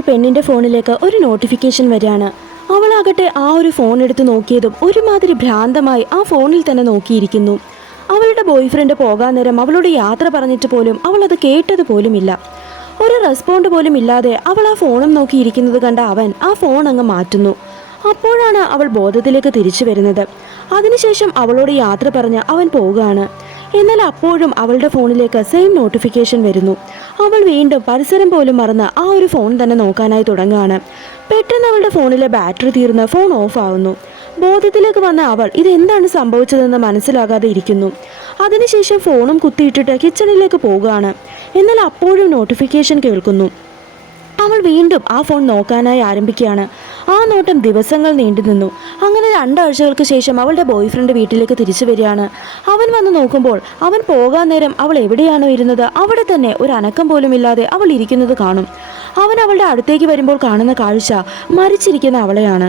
ഒരു പെണ്ണിന്റെ ഫോണിലേക്ക് ഒരു നോട്ടിഫിക്കേഷൻ വരികയാണ്. അവളാകട്ടെ ആ ഒരു ഫോൺ എടുത്ത് നോക്കിയതും ഒരുമാതിരി ഭ്രാന്തമായി ആ ഫോണിൽ തന്നെ നോക്കിയിരിക്കുന്നു. അവളുടെ ബോയ്ഫ്രണ്ട് പോകാൻ നേരം അവളോട് യാത്ര പറഞ്ഞിട്ട് പോലും അവൾ അത് കേട്ടത് പോലുമില്ല. ഒരു റെസ്പോണ്ട് പോലും ഇല്ലാതെ അവൾ ആ ഫോണും നോക്കിയിരിക്കുന്നത് കണ്ട അവൻ ആ ഫോൺ അങ്ങ് മാറ്റുന്നു. അപ്പോഴാണ് അവൾ ബോധത്തിലേക്ക് തിരിച്ചു വരുന്നത്. അതിനുശേഷം അവളോട് യാത്ര പറഞ്ഞ് അവൻ പോവുകയാണ്. എന്നാൽ അപ്പോഴും അവളുടെ ഫോണിലേക്ക് സെയിം നോട്ടിഫിക്കേഷൻ വരുന്നു. അവൾ വീണ്ടും പരിസരം പോലും മറന്ന് ആ ഒരു ഫോൺ തന്നെ നോക്കാനായി തുടങ്ങുകയാണ്. പെട്ടെന്ന് അവളുടെ ഫോണിലെ ബാറ്ററി തീർന്ന് ഫോൺ ഓഫ് ആവുന്നു. ബോധത്തിലേക്ക് വന്ന അവൾ ഇതെന്താണ് സംഭവിച്ചതെന്ന് മനസ്സിലാകാതെ ഇരിക്കുന്നു. അതിനുശേഷം ഫോണും കുത്തിയിട്ടിട്ട് കിച്ചണിലേക്ക് പോവുകയാണ്. എന്നാൽ അപ്പോഴും നോട്ടിഫിക്കേഷൻ കേൾക്കുന്നു. അവൾ വീണ്ടും ആ ഫോൺ നോക്കാനായി ആരംഭിക്കുകയാണ്. ആ നോട്ടം ദിവസങ്ങൾ നീണ്ടു നിന്നു. അങ്ങനെ 2 ആഴ്ചകൾക്ക് ശേഷം അവളുടെ ബോയ്ഫ്രണ്ട് വീട്ടിലേക്ക് തിരിച്ചു വരികയാണ്. അവൻ വന്ന് നോക്കുമ്പോൾ അവൻ പോകാൻ നേരം അവൾ എവിടെയാണോ ഇരുന്നത് അവിടെ തന്നെ ഒരു അനക്കം പോലും ഇല്ലാതെ അവൾ ഇരിക്കുന്നത് കാണും. അവൻ അവളുടെ അടുത്തേക്ക് വരുമ്പോൾ കാണുന്ന കാഴ്ച മരിച്ചിരിക്കുന്ന അവളെയാണ്.